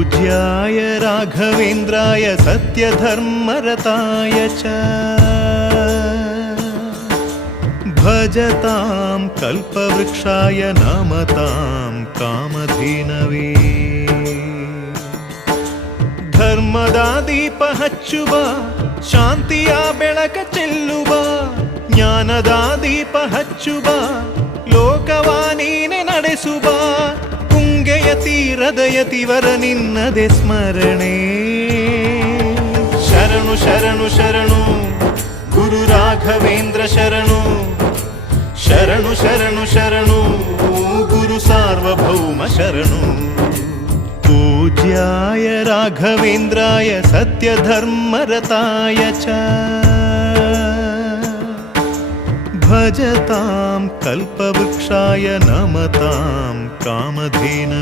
पूज्याय राघवेन्द्राय सत्यधर्मरताय च भजतां कल्पवृक्षाय नमतां कामधेनवे ಧರ್ಮದ ದೀಪ ಹಚ್ಚುವ ಶಾಂತಿಯ ಬೆಳಕ ಚೆಲ್ಲುವ ಜ್ಞಾನದ ದೀಪ ಹಚ್ಚುವ ಲೋಕವ ನೀನೆ ನಡೆಸುವ ತುಂಗೆಯ ತೀರದ ಯತಿವರ ನಿನ್ನದೆ ಸ್ಮರಣೆ ಶರಣು ಶರಣು ಶರಣು ಗುರು ರಾಘವೇಂದ್ರ ಶರಣು ಶರಣು ಶರಣು ಶರಣು ಗುರು ಸಾರ್ವಭೌಮ ಶರಣು पूज्याय राघवेन्द्राय सत्यधर्मरताय च भजतां कल्पवृक्षाय नमतां कामधेनवे।